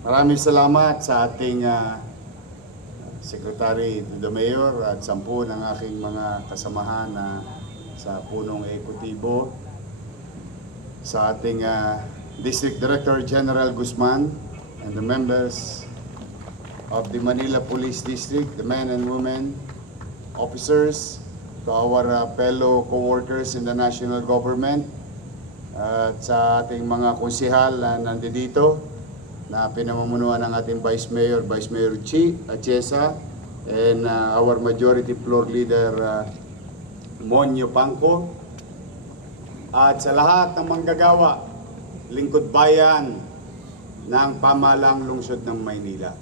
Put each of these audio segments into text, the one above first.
Maraming salamat sa ating Secretary to the Mayor at 10 ng aking mga kasamahan sa punong ekutibo, sa ating District Director General Guzman and the members of the Manila Police District, the men and women, officers, to our fellow co-workers in the national government, at sa ating mga konsihal na nandito na pinamumunuan ng ating Vice Mayor Chi Atiesa, and our Majority Floor Leader Monyo Pangco, at sa lahat ng manggagawa, lingkod bayan ng pamahalang lungsod ng Maynila.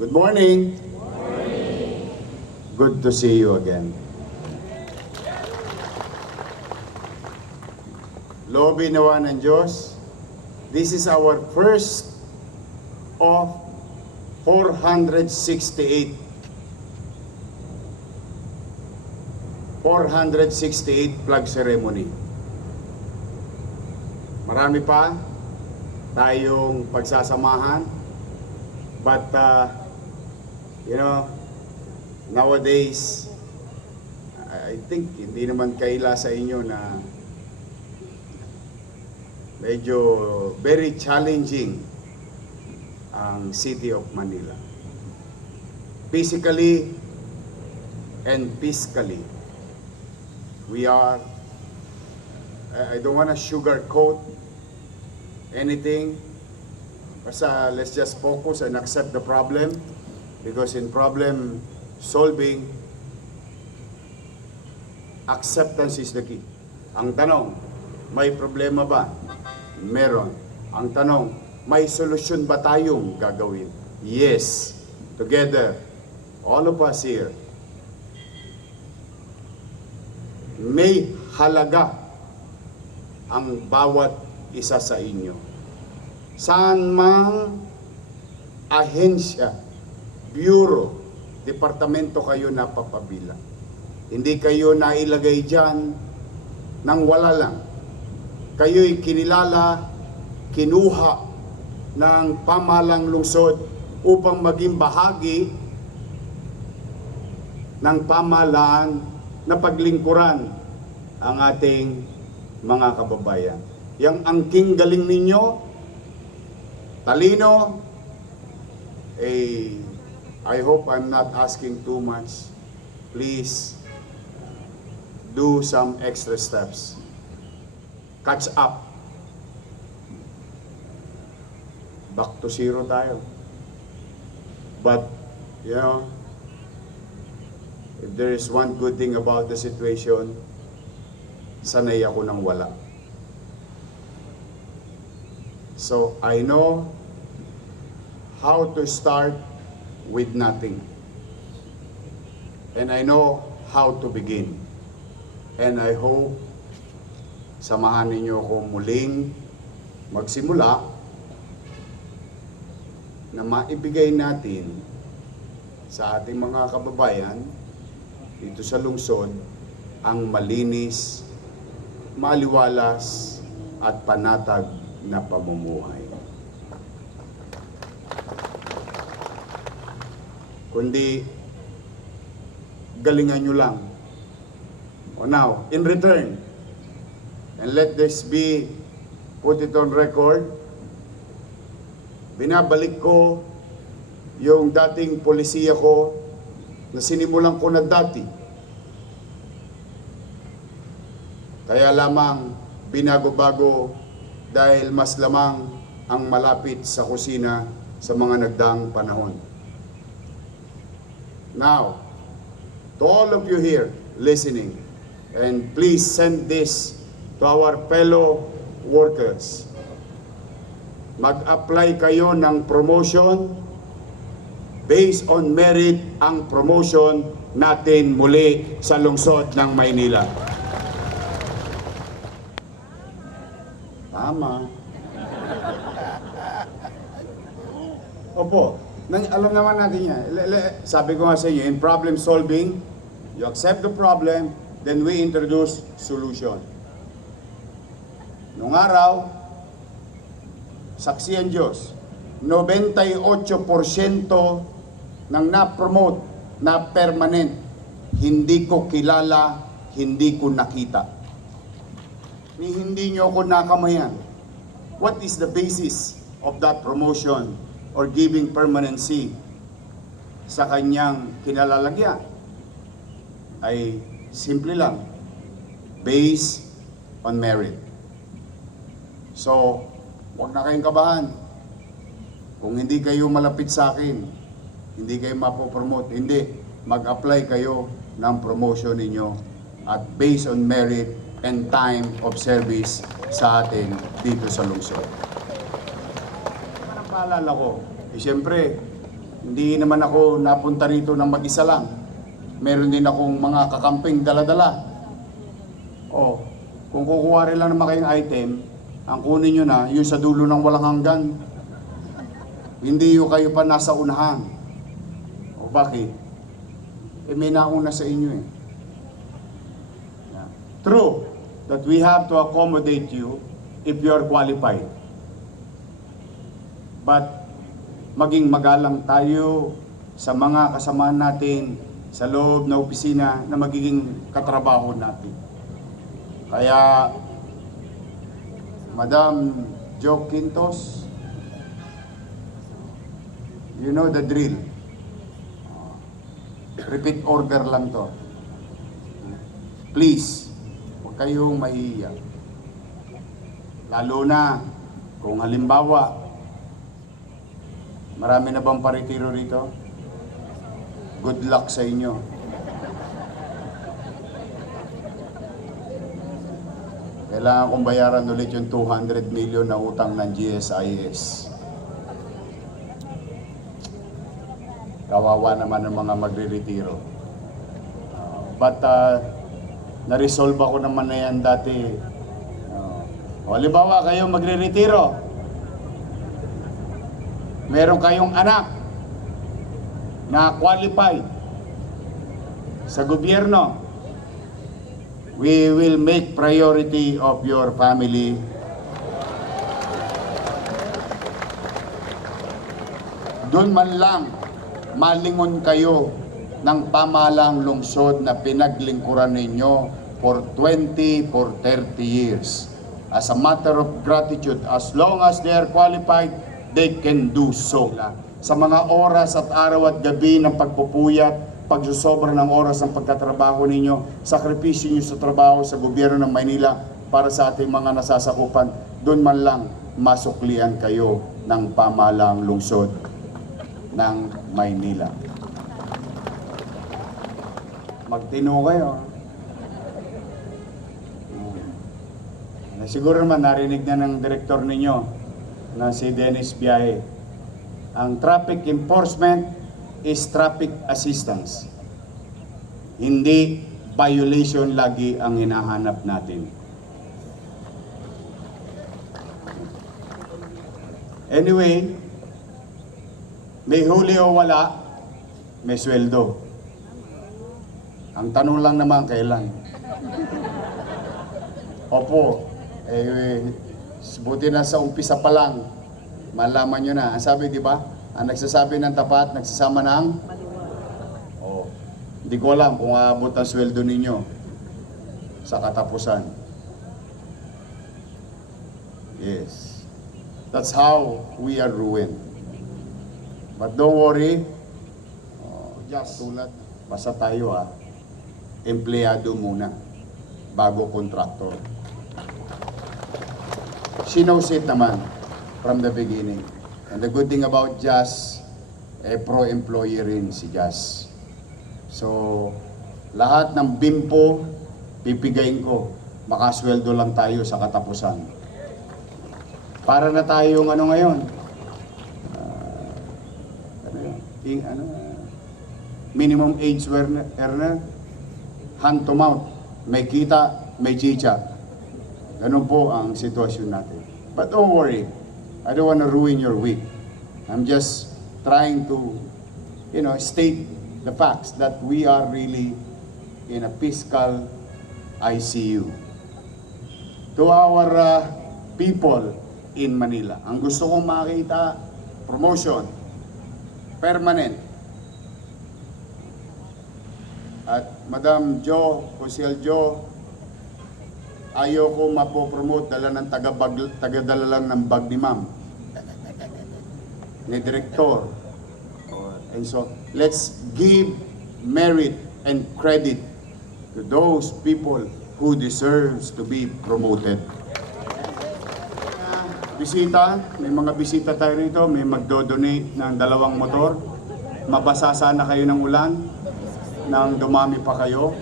Good morning! Good to see you again. Lobe nawa ng Diyos, this is our first of 468 flag ceremony. Marami pa tayong pagsasamahan, but nowadays I think hindi naman kaila sa inyo na medyo very challenging ang City of Manila. Physically and fiscally, we are, I don't want to sugarcoat anything. Basta let's just focus and accept the problem, because in problem solving, acceptance is the key. Ang tanong, may problema ba? Meron. Ang tanong, may solusyon ba tayong gagawin? Yes. Together, all of us here, may halaga ang bawat isa sa inyo. Saan mang ahensya, bureau, departamento kayo napapabilang. Hindi kayo nailagay dyan nang wala lang. Kayo'y kinilala, kinuha ng pamahalang lungsod upang maging bahagi ng pamahalaan na paglingkuran ang ating mga kababayan. Yang angking galing ninyo, talino, I hope I'm not asking too much. Please do some extra steps. Catch up. Back to zero tayo. But, if there is one good thing about the situation, sanay ako ng wala. So, I know how to start with nothing. And I know how to begin. And I hope samahan ninyo ako muling magsimula na maibigay natin sa ating mga kababayan dito sa lungsod ang malinis, maliwalas at panatag na pamumuhay. Kundi galingan nyo lang. O now, in return, and let this be put it on record, binabalik ko yung dating polisiya ko na sinimulan ko na dati. Kaya lamang binago-bago dahil mas lamang ang malapit sa kusina sa mga nagdaang panahon. Now, to all of you here listening, and please send this to our fellow workers. Mag-apply kayo ng promotion. Based on merit ang promotion natin muli sa lungsod ng Maynila. Tama. Opo, alam naman natin yan. Sabi ko nga sa inyo, in problem solving, you accept the problem, then we introduce solution. Nung araw, saksi ang Diyos, 98% ng na-promote na permanent, hindi ko kilala, hindi ko nakita. Hindi nyo ako nakamayan. What is the basis of that promotion or giving permanency sa kanyang kinalalagyan? Ay simple lang, based on merit. So, huwag na kayong kabahan. Kung hindi kayo malapit sa akin, hindi kayo mapopromote, hindi, mag-apply kayo ng promotion ninyo at based on merit and time of service sa atin dito sa lungsod. Parang paalala ko, siyempre, hindi naman ako napunta rito ng mag-isa lang. Meron din akong mga kakamping dala-dala. O, kung kukuha rin lang naman kayong item, ang kunin nyo na, yung sa dulo ng walang hanggan. Hindi yung kayo pa nasa unahan. O bakit? May nauna sa inyo eh. Yeah. True that we have to accommodate you if you are qualified. But maging magalang tayo sa mga kasamahan natin sa loob na opisina na magiging katrabaho natin. Kaya, Madam Jo Quintos, you know the drill. Repeat order lang to. Please, huwag kayong mahihiya. Lalo na kung halimbawa, marami na bang paritiro rito? Good luck sa inyo. Kailangan kong bayaran ulit yung 200 million na utang ng GSIS. Kawawa naman ng mga magre-retiro. But na-resolve ako naman na yan dati. Halimbawa kayo magre-retiro. Meron kayong anak na qualified sa gobyerno. We will make priority of your family. Doon man lang malingon kayo ng pamahalang lungsod na pinaglingkuran ninyo for 20, for 30 years. As a matter of gratitude, as long as they are qualified, they can do so. Sa mga oras at araw at gabi ng pagpupuyat, pagsusobra ng oras ng pagkatrabaho ninyo, sakripisyo nyo sa trabaho sa gobyerno ng Maynila para sa ating mga nasasakupan, doon man lang masuklian kayo ng pamahalang lungsod ng Maynila. Magtino kayo. Siguro naman narinig na ng direktor ninyo na si Dennis Biahe. Ang traffic enforcement is traffic assistance. Hindi violation lagi ang hinahanap natin. Anyway, may huli o wala, may sweldo. Ang tanong lang naman kailan. Opo, buti na sa umpisa pa lang, malaman nyo na. Ang sabi, di ba? Ang nagsasabi ng tapat, nagsasama ng? Oh, hindi ko alam kung aabot ang sweldo ninyo sa katapusan. Yes. That's how we are ruined. But don't worry, just tulad, basta tayo empleyado muna, bago kontraktor. She knows it naman from the beginning. And the good thing about Jazz, pro-employee rin si Jazz. So, lahat ng bimpo, pipigayin ko, makasweldo lang tayo sa katapusan. Para na tayong ano ngayon? Minimum age earner, hand to mouth, may kita, may chicha. Ganun po ang sitwasyon natin. But don't worry, I don't want to ruin your week. I'm just trying to, state the facts that we are really in a fiscal ICU. To our people in Manila, ang gusto kong makita promotion, permanent. At Madam Jo, Consiel Jo, ayoko mapopromote dala ng tagadala lang ng bag ni ma'am, ni Direktor. And so, let's give merit and credit to those people who deserves to be promoted. Bisita, may mga bisita tayo rito, may magdo-donate ng 2 motor. Mabasa sana kayo ng ulan, nang dumami pa kayo.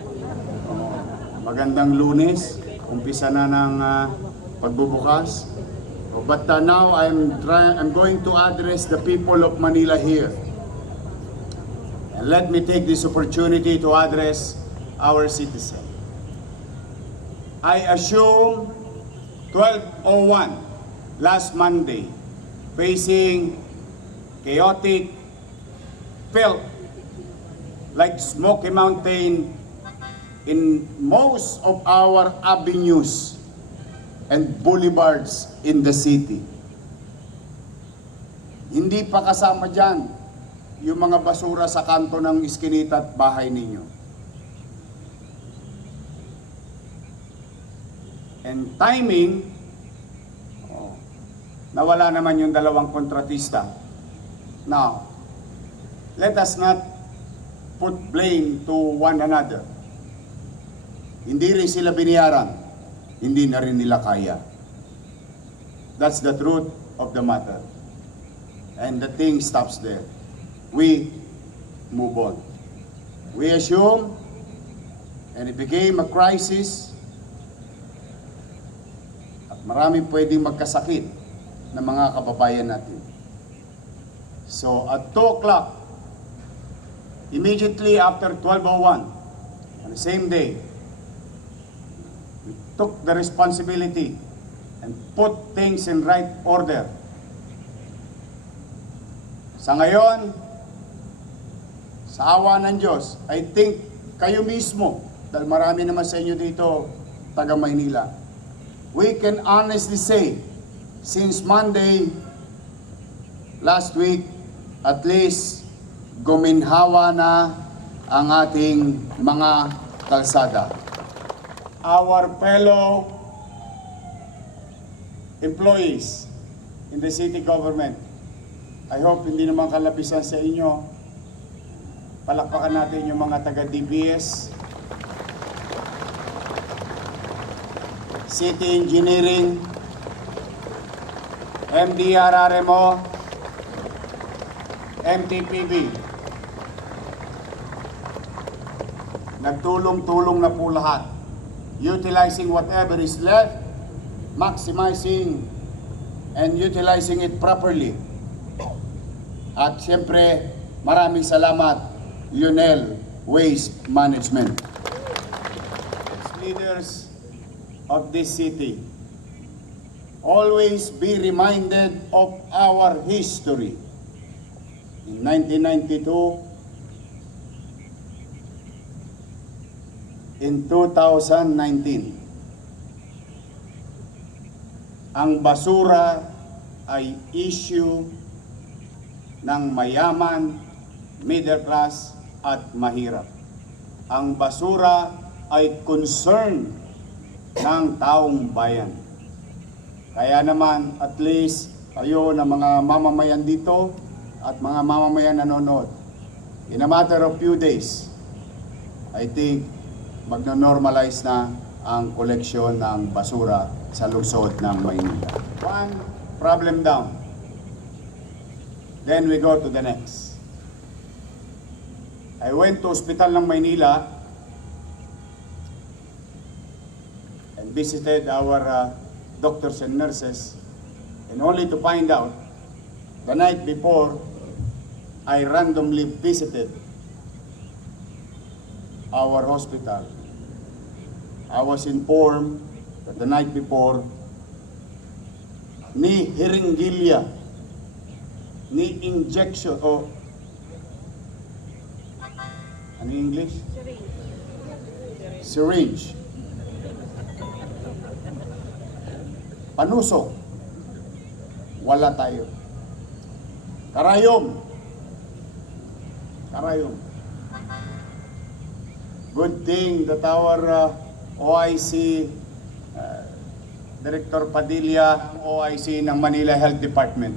Magandang Lunes, umpisa na ng pagbubukas. But now I'm going to address the people of Manila here. And let me take this opportunity to address our citizens. I assume 12:01 last Monday, facing chaotic, felt like Smoky Mountain in most of our avenues and boulevards in the city. Hindi pa kasama dyan yung mga basura sa kanto ng iskinita at bahay ninyo. And timing, nawala naman yung 2 kontratista. Now, let us not put blame to one another. Hindi rin sila biniyaran, hindi na rin nila kaya. That's the truth of the matter. And the thing stops there. We move on. We assume, and it became a crisis, at maraming pwedeng magkasakit ng mga kababayan natin. So at 2 o'clock, immediately after 12:01, on the same day, we took the responsibility and put things in right order. Sa ngayon, sa awa ng Diyos, I think kayo mismo, dahil marami naman sa inyo dito, taga Maynila, we can honestly say, since Monday, last week, at least, guminhawa na ang ating mga kalsada. Our fellow employees in the city government, I hope hindi naman kalapisan sa inyo, palakpakan natin yung mga taga-DBS, City Engineering, MDRRMO, MTPB. Nagtulong-tulong na po lahat. Utilizing whatever is left, maximizing and utilizing it properly. At siyempre, maraming salamat, Lionel Waste Management. As leaders of this city, always be reminded of our history. In 1992, in 2019, ang basura ay issue ng mayaman, middle class at mahirap. Ang basura ay concern ng taong bayan. Kaya naman, at least, kayo na mga mamamayan dito at mga mamamayan nanonood, in a matter of few days, I think, magno-normalize na ang koleksyon ng basura sa lungsod ng Maynila. One problem down. Then we go to the next. I went to Hospital ng Maynila and visited our doctors and nurses, and only to find out the night before I randomly visited our hospital. I was informed that the night before, ni hiringilya, ni injection, o ano yung English? Syringe. Panusok. Wala tayo. Karayom. Karayom. Good thing that our OIC, Director Padilla, OIC ng Manila Health Department.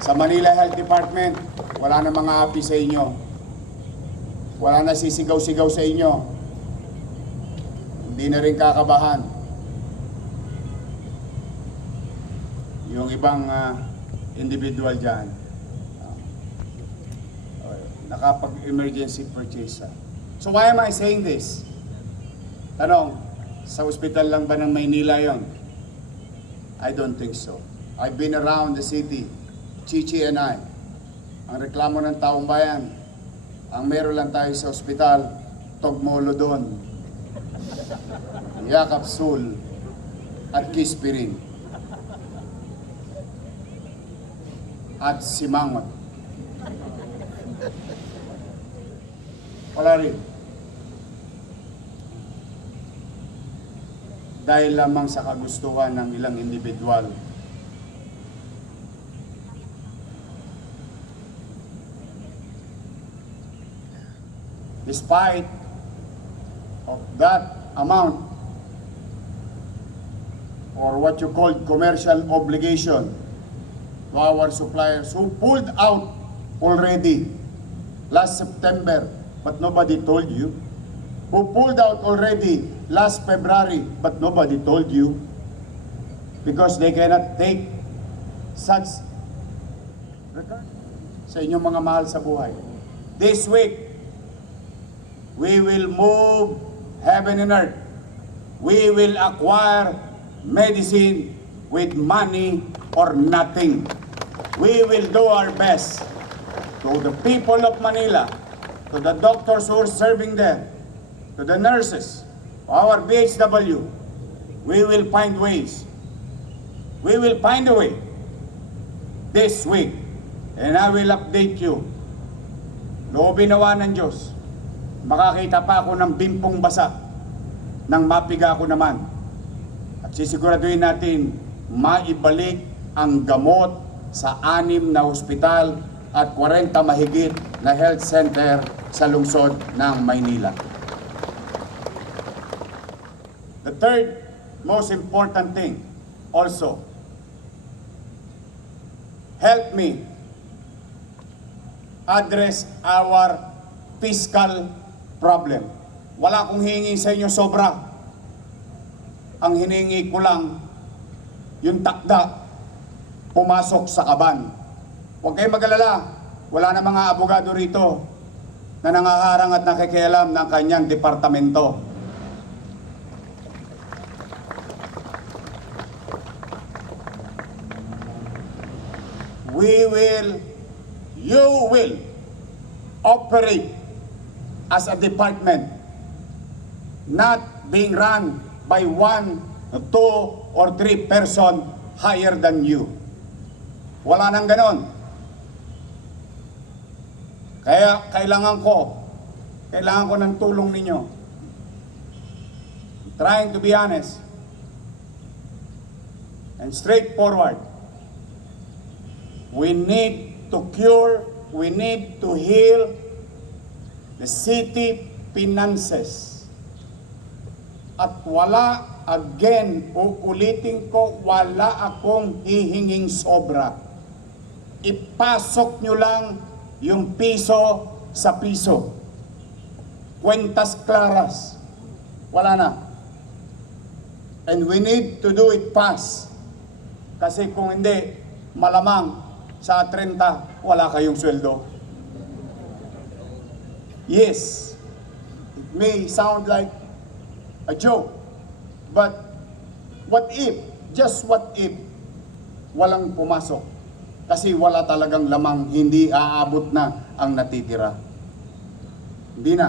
Sa Manila Health Department, wala na mga api sa inyo. Wala na sisigaw-sigaw sa inyo. Hindi na rin kakabahan. Yung ibang individual dyan, nakapag-emergency purchase. So why am I saying this? Tanong, sa ospital lang ba ng Maynila yon? I don't think so. I've been around the city, Chichi and I. Ang reklamo ng taong bayan, ang meron lang tayo sa ospital, Togmolodon, Yakapsul, at Kispirin, at Simangot. Wala rin. Dahil lamang sa kagustuhan ng ilang individual. Despite of that amount, or what you call commercial obligation to our suppliers who pulled out already last September, but nobody told you. Who pulled out already last February, but nobody told you. Because they cannot take such regard sa inyong mga mahal sa buhay. This week, we will move heaven and earth. We will acquire medicine with money or nothing. We will do our best to the people of Manila, to the doctors who are serving there, to the nurses, our BHW. We will find ways. We will find a way this week, and I will update you. Loobin nawa ng Diyos, makakita pa ako ng bimpong basa nang mapiga ako naman. At sisiguraduhin natin maibalik ang gamot sa 6 na ospital at 40 mahigit na health center sa lungsod ng Maynila. The third most important thing also, help me address our fiscal problem. Wala akong hiningi sa inyo sobra. Ang hiningi ko lang, yung takda, pumasok sa kaban. Huwag kayong mag-alala, wala na mga abogado rito na nangaharang at nakikialam ng kanyang departamento. You will operate as a department, not being run by 1, 2, or 3 person higher than you. Wala nang ganon. Kaya kailangan ko ng tulong ninyo. Trying to be honest and straightforward. We need to cure, we need to heal the city finances. At wala, again, uulitin ko, wala akong hihinging sobra. Ipasok nyo lang yung piso sa piso. Cuentas claras. Wala na. And we need to do it fast. Kasi kung hindi, malamang sa 30, wala kayong sweldo. Yes, it may sound like a joke, but what if, just what if, walang pumasok? Kasi wala talagang lamang, hindi aabot na ang natitira. Hindi na.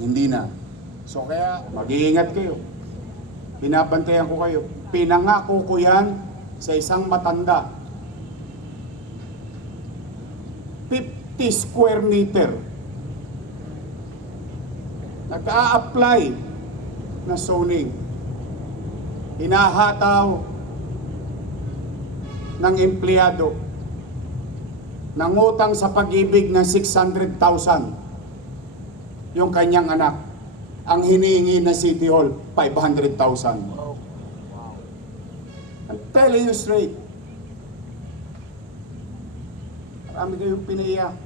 Hindi na. So kaya, mag-iingat kayo. Pinabantayan ko kayo. Pinangako ko yan sa isang matanda. 50 square meter. Nag-a-apply na zoning. Hinahataw ng empleyado nangutang sa Pag-ibig ng 600,000 yung kanyang anak. Ang hinihingi na City Hall, 500,000. I'm telling you straight. Marami kayong pinaiyak.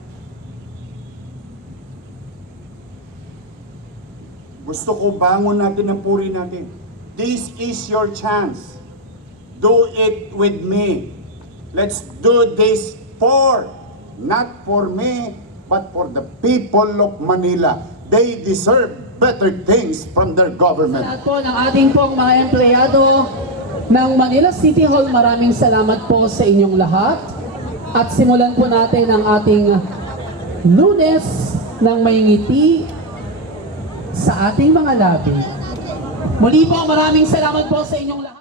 Gusto ko bangon natin ang puri natin. This is your chance. Do it with me. Let's do this not for me, but for the people of Manila. They deserve better things from their government. Lahat po ng ating pong mga empleyado ng Manila City Hall, maraming salamat po sa inyong lahat. At simulan po natin ang ating Lunes ng may ngiti sa ating mga labi. Muli po, maraming salamat po sa inyong lahat.